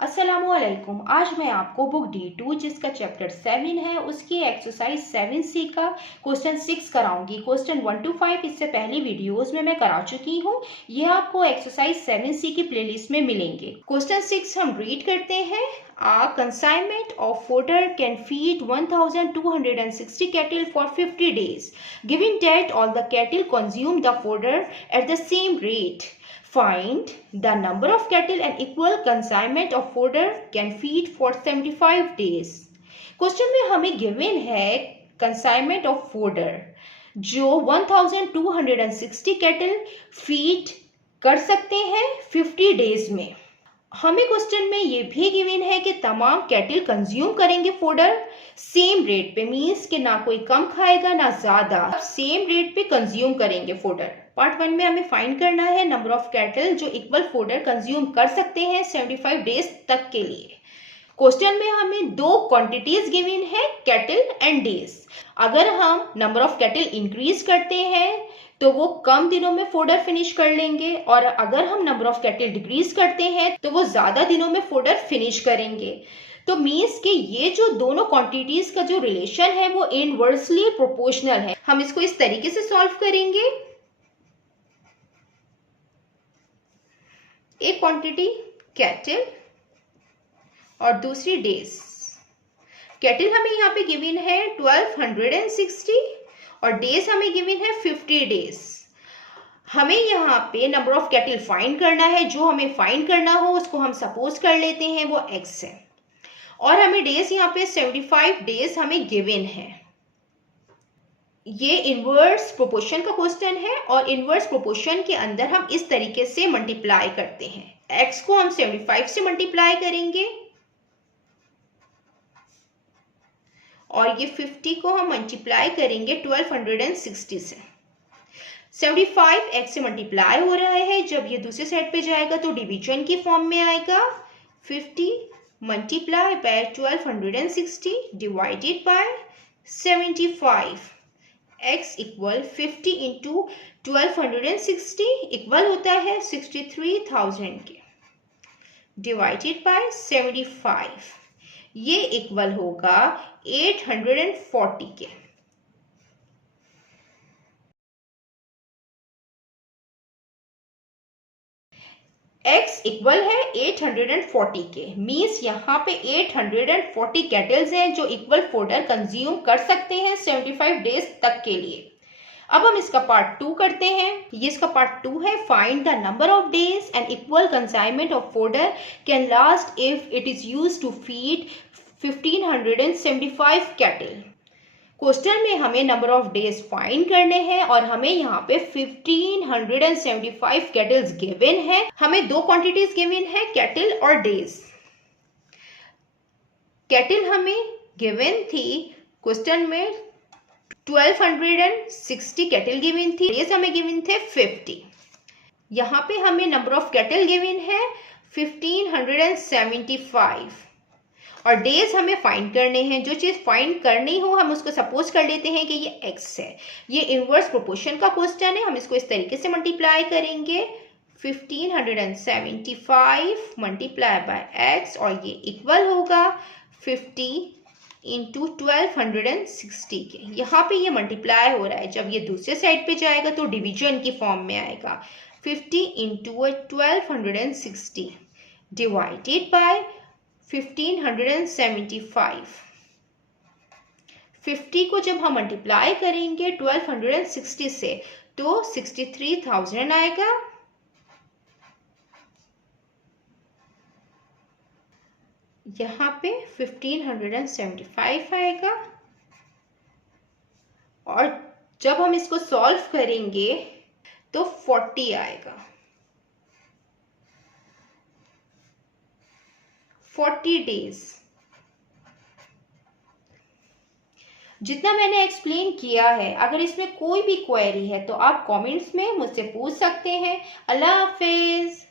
अस्सलामुअलैकुम। आज मैं आपको बुक D2 जिसका चैप्टर 7 है उसकी एक्सरसाइज 7C का क्वेश्चन 6 कराऊंगी। क्वेश्चन 1 to 5 इससे पहली वीडियोस में मैं करा चुकी हूँ। यह आपको एक्सरसाइज 7C की प्लेलिस्ट में मिलेंगे। क्वेश्चन 6 हम रीड करते हैं। A consignment of fodder can feed 1260 cattle for 50 days, given that all the cattle consume the fodder at the same rate. Find the number of cattle an equal consignment of fodder can feed for 75 days. Question में हमें given है consignment of fodder जो 1260 cattle feed कर सकते हैं 50 days में। हमें question में ये भी गिवन है कि तमाम कैटल कंज्यूम करेंगे फोडर सेम रेट पे, मीन्स कि ना कोई कम खाएगा ना ज्यादा, सेम रेट पे कंज्यूम करेंगे फोडर। पार्ट 1 में हमें फाइंड करना है नंबर ऑफ कैटल जो इक्वल फोडर कंज्यूम कर सकते हैं 75 डेज तक के लिए। क्वेश्चन में हमें दो क्वांटिटीज गिवन है, कैटल एंड डेज। अगर हम नंबर ऑफ कैटल इंक्रीज करते हैं तो वो कम दिनों में फोडर फिनिश कर लेंगे, और अगर हम नंबर ऑफ कैटल डिक्रीज करते हैं तो वो ज्यादा दिनों में फोडर फिनिश करेंगे। तो मीन्स कि ये जो दोनों क्वांटिटीज का जो रिलेशन है वो इनवर्सली प्रोपोर्शनल है। हम इसको इस तरीके से सॉल्व करेंगे। एक क्वांटिटी कैटल और दूसरी डेज। कैटल हमें यहाँ पे गिवन है 1260 और डेज हमें गिवन है 50 डेज। हमें यहाँ पे नंबर ऑफ कैटल फाइंड करना है। जो हमें फाइंड करना हो उसको हम सपोज कर लेते हैं वो x है, और हमें डेज यहाँ पे 75 डेज हमें गिवन है। ये इनवर्स प्रोपोर्शन का क्वेश्चन है, और इनवर्स प्रोपोर्शन के अंदर हम इस तरीके से मल्टीप्लाई करते हैं। x को हम 75 से मल्टीप्लाई करेंगे और ये 50 को हम मल्टीप्लाई करेंगे 1260 से। 75 x से मल्टीप्लाई हो रहा है, जब ये दूसरी साइड पे जाएगा तो डिवीजन की फॉर्म में आएगा। 50 multiply by 1260 divided by 75। x equal 50 into 1260 equal होता है 63,000 के, डिवाइडेड बाय 75। ये इक्वल होगा 840 के। x इक्वल है 840 के, मीन्स यहाँ पे 840 कैटल्स हैं जो इक्वल फोडर कंज्यूम कर सकते हैं 75 डेज तक के लिए। अब हम इसका पार्ट 2 करते हैं। ये इसका पार्ट 2 है। Find the number of days and equal consignment of fodder can last if it is used to feed 1575 cattle. Question में हमें नंबर ऑफ डेज फाइंड करने हैं और हमें यहाँ पे 1575 कैटल्स गिवन है। हमें दो क्वांटिटीज गिवन है, कैटल और डेज। कैटल हमें गिवन थी क्वेश्चन में 1260 कैटल गिवन थी, डेज हमें गिवन थे 50। यहाँ पे हमें नंबर ऑफ कैटल गिवन है 1575 और डेज हमें फाइंड करने हैं। जो चीज फाइंड करनी हो हम उसको सपोज कर लेते हैं कि ये x है। ये इनवर्स प्रोपोर्शन का क्वेश्चन है। हम इसको इस तरीके से मल्टीप्लाई करेंगे, 1575 मल्टीप्लाई बाय x, और ये इक्वल होगा 50 इंटू 1260 के। यहाँ पे ये मल्टीप्लाई हो रहा है, जब ये दूसरे साइड पे जाएगा तो डिवीजन की फॉर्म में आएगा। 50 इंटू 1260 डिवाइडेड बाय 1575। 50 को जब हम मल्टीप्लाई करेंगे 1260 से तो 63,000 आएगा। यहाँ पे 1575 आएगा, और जब हम इसको सॉल्व करेंगे तो 40 आएगा। 40 डेज। जितना मैंने एक्सप्लेन किया है, अगर इसमें कोई भी क्वेरी है तो आप कमेंट्स में मुझसे पूछ सकते हैं। अल्लाह हाफिज।